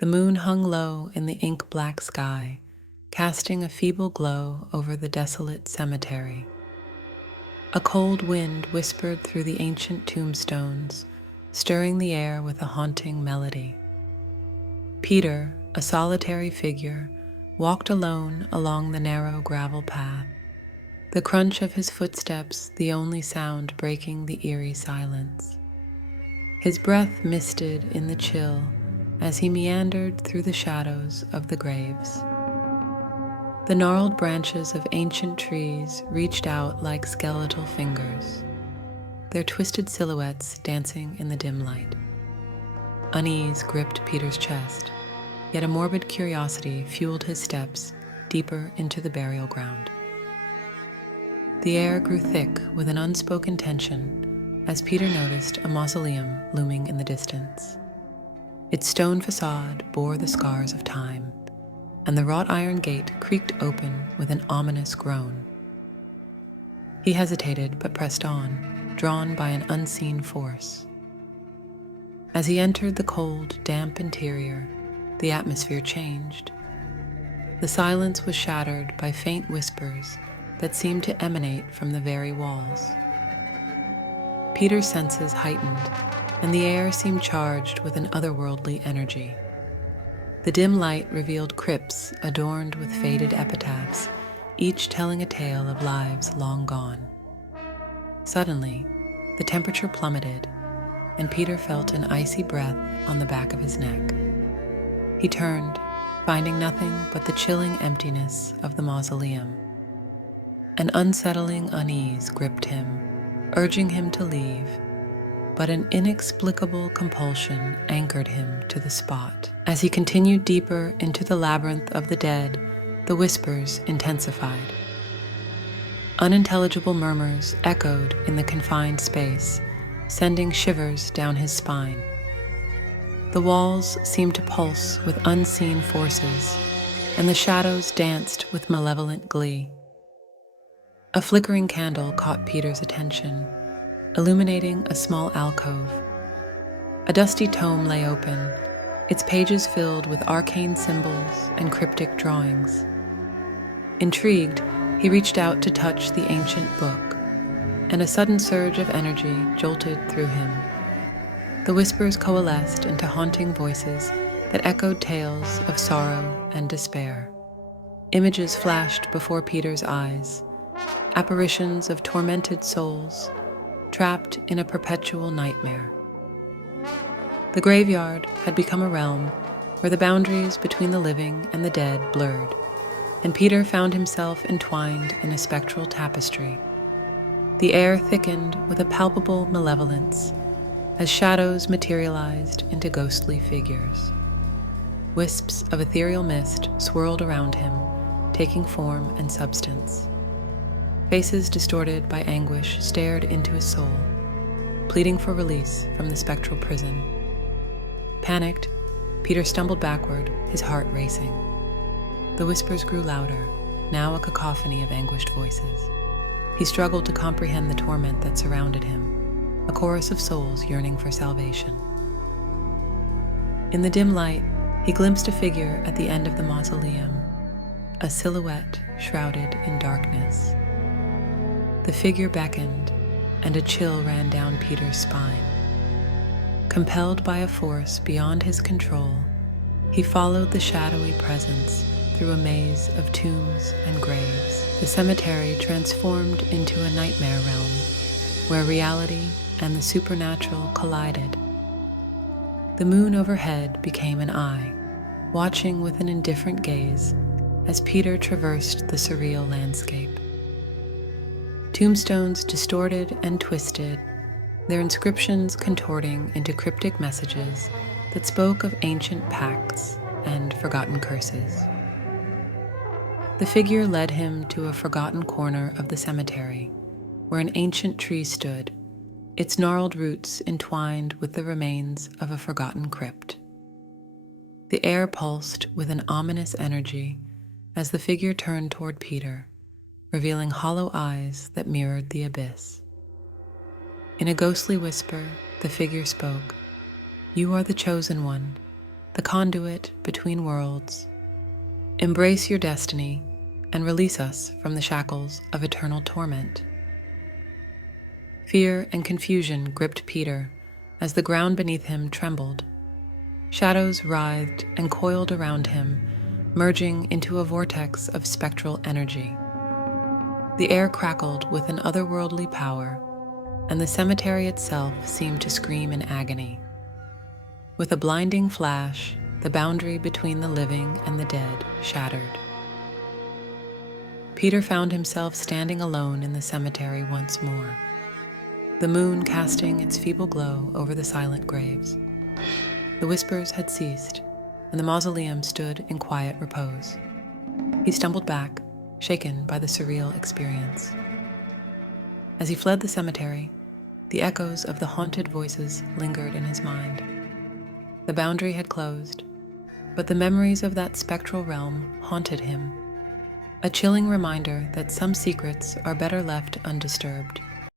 The moon hung low in the ink-black sky, casting a feeble glow over the desolate cemetery. A cold wind whispered through the ancient tombstones, stirring the air with a haunting melody. Peter, a solitary figure, walked alone along the narrow gravel path, the crunch of his footsteps the only sound breaking the eerie silence. His breath misted in the chill as he meandered through the shadows of the graves. The gnarled branches of ancient trees reached out like skeletal fingers, their twisted silhouettes dancing in the dim light. Unease gripped Peter's chest, yet a morbid curiosity fueled his steps deeper into the burial ground. The air grew thick with an unspoken tension as Peter noticed a mausoleum looming in the distance. Its stone facade bore the scars of time, and the wrought iron gate creaked open with an ominous groan. He hesitated but pressed on, drawn by an unseen force. As he entered the cold, damp interior, the atmosphere changed. The silence was shattered by faint whispers that seemed to emanate from the very walls. Peter's senses heightened, and the air seemed charged with an otherworldly energy. The dim light revealed crypts adorned with faded epitaphs, each telling a tale of lives long gone. Suddenly, the temperature plummeted, and Peter felt an icy breath on the back of his neck. He turned, finding nothing but the chilling emptiness of the mausoleum. An unsettling unease gripped him, urging him to leave, but an inexplicable compulsion anchored him to the spot. As he continued deeper into the labyrinth of the dead, the whispers intensified. Unintelligible murmurs echoed in the confined space, sending shivers down his spine. The walls seemed to pulse with unseen forces, and the shadows danced with malevolent glee. A flickering candle caught Peter's attention, illuminating a small alcove. A dusty tome lay open, its pages filled with arcane symbols and cryptic drawings. Intrigued, he reached out to touch the ancient book, and a sudden surge of energy jolted through him. The whispers coalesced into haunting voices that echoed tales of sorrow and despair. Images flashed before Peter's eyes, apparitions of tormented souls, trapped in a perpetual nightmare. The graveyard had become a realm where the boundaries between the living and the dead blurred, and Peter found himself entwined in a spectral tapestry. The air thickened with a palpable malevolence as shadows materialized into ghostly figures. Wisps of ethereal mist swirled around him, taking form and substance. Faces distorted by anguish stared into his soul, pleading for release from the spectral prison. Panicked, Peter stumbled backward, his heart racing. The whispers grew louder, now a cacophony of anguished voices. He struggled to comprehend the torment that surrounded him, a chorus of souls yearning for salvation. In the dim light, he glimpsed a figure at the end of the mausoleum, a silhouette shrouded in darkness. The figure beckoned, and a chill ran down Peter's spine. Compelled by a force beyond his control, he followed the shadowy presence through a maze of tombs and graves. The cemetery transformed into a nightmare realm, where reality and the supernatural collided. The moon overhead became an eye, watching with an indifferent gaze as Peter traversed the surreal landscape. Tombstones distorted and twisted, their inscriptions contorting into cryptic messages that spoke of ancient pacts and forgotten curses. The figure led him to a forgotten corner of the cemetery, where an ancient tree stood, its gnarled roots entwined with the remains of a forgotten crypt. The air pulsed with an ominous energy as the figure turned toward Peter, revealing hollow eyes that mirrored the abyss. In a ghostly whisper, the figure spoke, "You are the chosen one, the conduit between worlds. Embrace your destiny and release us from the shackles of eternal torment. Fear and confusion gripped Peter as the ground beneath him trembled. Shadows writhed and coiled around him, merging into a vortex of spectral energy. The air crackled with an otherworldly power, and the cemetery itself seemed to scream in agony. With a blinding flash, the boundary between the living and the dead shattered. Peter found himself standing alone in the cemetery once more, the moon casting its feeble glow over the silent graves. The whispers had ceased, and the mausoleum stood in quiet repose. He stumbled back, shaken by the surreal experience. As he fled the cemetery, the echoes of the haunted voices lingered in his mind. The boundary had closed, but the memories of that spectral realm haunted him, a chilling reminder that some secrets are better left undisturbed.